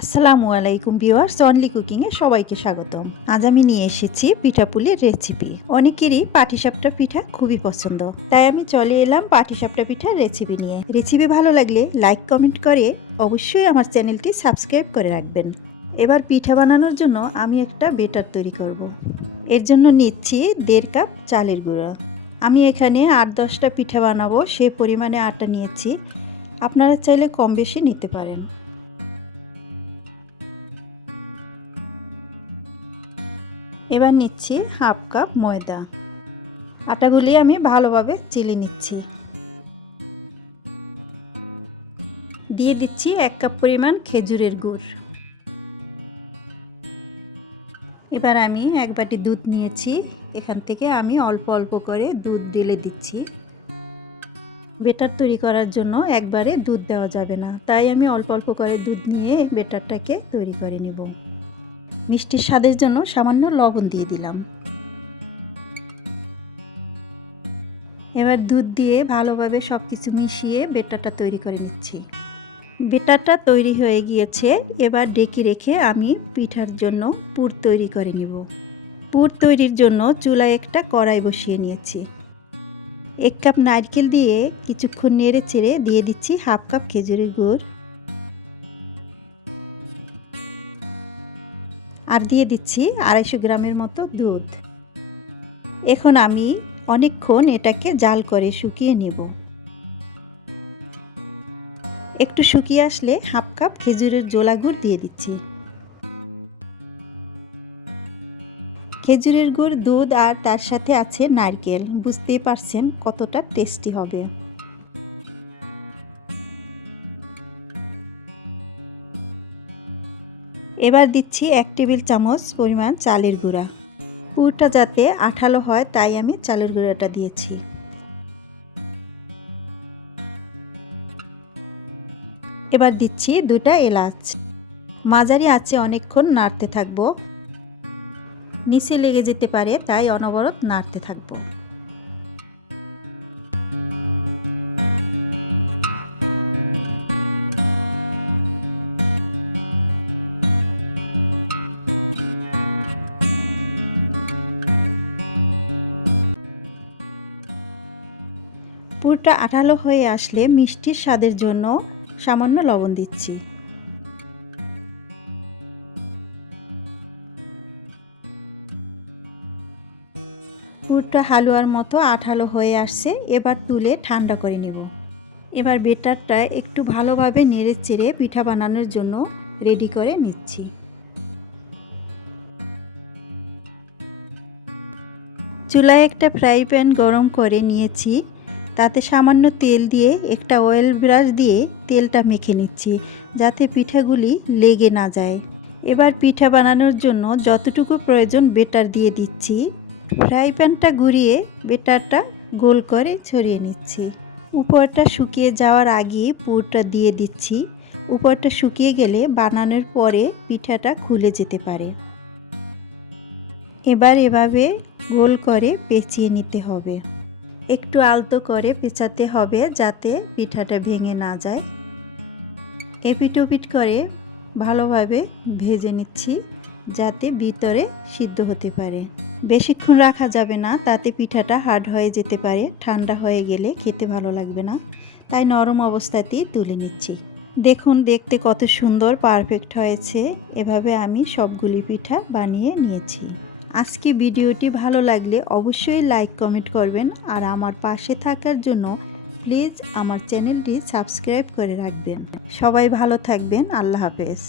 আসসালামু আলাইকুম viewers only কুকিংয়ে সবাইকে স্বাগতম। আজ আমি নিয়ে এসেছি পিঠাপুলির রেসিপি অনেকেরই পাটিসাপটা পিঠা খুবই পছন্দ। তাই আমি চলে এলাম পাটিসাপটা পিঠার রেসিপি নিয়ে। রেসিপি ভালো লাগলে লাইক কমেন্ট করে অবশ্যই আমার চ্যানেলটি সাবস্ক্রাইব করে রাখবেন। এবার পিঠা বানানোর জন্য আমি একটা বেটার তৈরি করব। এর জন্য নিচ্ছি দেড় কাপ চালের গুঁড়ো। আমি এখানে আট দশটা পিঠা বানাবো, সে পরিমাণে আটা নিয়েছি। আপনারা চাইলে কম বেশি নিতে পারেন। এবার নিচ্ছি হাফ কাপ ময়দা। আটাগুলি আমি ভালোভাবে চিলি নিচ্ছি। দিয়ে দিচ্ছি এক কাপ পরিমাণ খেজুরের গুড়। এবার আমি এক বাটি দুধ নিয়েছি। এখান থেকে আমি অল্প অল্প করে দুধ ঢেলে দিচ্ছি। বেটার তৈরি করার জন্য একবারে দুধ দেওয়া যাবে না। তাই আমি অল্প অল্প করে দুধ নিয়ে বেটারটাকে তৈরি করে নেব। মিষ্টির স্বাদের জন্য সামান্য লবণ দিয়ে দিলাম। এবার দুধ দিয়ে ভালোভাবে সব কিছু মিশিয়ে বেটারটা তৈরি করে নিচ্ছি। বেটারটা তৈরি হয়ে গিয়েছে, এবার ডেকে রেখে আমি পিঠার জন্য পুর তৈরি করে নিব। পুর তৈরির জন্য চুলায় একটা কড়াই বসিয়ে নিয়েছি। এক কাপ নারকেল দিয়ে কিছুক্ষণ নেড়ে চেড়ে দিয়ে দিচ্ছি হাফ কাপ খেজুরের গুড়। আর দিয়ে দিচ্ছি আড়াইশো গ্রামের মতো দুধ। এখন আমি অনেকক্ষণ এটাকে জাল করে শুকিয়ে নেব। একটু শুকিয়ে আসলে হাফ কাপ খেজুরের জোলা গুড় দিয়ে দিচ্ছি। খেজুরের গুড়, দুধ আর তার সাথে আছে নারকেল। বুঝতেই পারছেন কতটা টেস্টি হবে। এবার দিচ্ছি এক টেবিল চামচ পরিমাণ চালের গুঁড়া। পুরটা যাতে আঠালো হয়, তাই আমি চালের গুঁড়াটা দিয়েছি। এবার দিচ্ছি দুটা এলাচ। মাঝারি আছে অনেকক্ষণ নাড়তে থাকব। নিচে লেগে যেতে পারে, তাই অনবরত নাড়তে থাকব। পুরটা আঠালো হয়ে আসলে মিষ্টির স্বাদের জন্য সামান্য লবণ দিচ্ছি। পুরটা হালুয়ার মতো আঠালো হয়ে আসছে, এবার তুলে ঠান্ডা করে নেব। এবার বেটারটা একটু ভালোভাবে নেড়ে চেড়ে পিঠা বানানোর জন্য রেডি করে নিচ্ছি। চুলায় একটা ফ্রাই প্যান গরম করে নিয়েছি। তাতে সামান্য তেল দিয়ে একটা অয়েল ব্রাশ দিয়ে তেলটা মেখে নিচ্ছি, যাতে পিঠাগুলি লেগে না যায়। এবার পিঠা বানানোর জন্য যতটুকু প্রয়োজন বেটার দিয়ে দিচ্ছি। ফ্রাই প্যানটা ঘুরিয়ে বেটারটা গোল করে ছড়িয়ে নিচ্ছি। উপরটা শুকিয়ে যাওয়ার আগে পুরটা দিয়ে দিচ্ছি। উপরটা শুকিয়ে গেলে বানানোর পরে পিঠাটা খুলে যেতে পারে। এবার এভাবে গোল করে পেঁচিয়ে নিতে হবে। একটু আলতো করে পেঁচাতে হবে যাতে পিঠাটা ভেঙে না যায়। এপিট ওপিট করে ভালোভাবে ভেজে নিচ্ছি যাতে ভিতরে সিদ্ধ হতে পারে। বেশিক্ষণ রাখা যাবে না, তাতে পিঠাটা হার্ড হয়ে যেতে পারে, ঠান্ডা হয়ে গেলে খেতে ভালো লাগবে না। তাই নরম অবস্থাতেই তুলে নিচ্ছি। দেখুন, দেখতে কত সুন্দর পারফেক্ট হয়েছে। এভাবে আমি সবগুলি পিঠা বানিয়ে নিয়েছি। আজকে ভিডিওটি ভালো লাগলে অবশ্যই লাইক, কমেন্ট করবেন আর আমার পাশে থাকার জন্য প্লিজ আমার চ্যানেলটি সাবস্ক্রাইব করে রাখবেন। সবাই ভালো থাকবেন। আল্লাহ হাফেজ।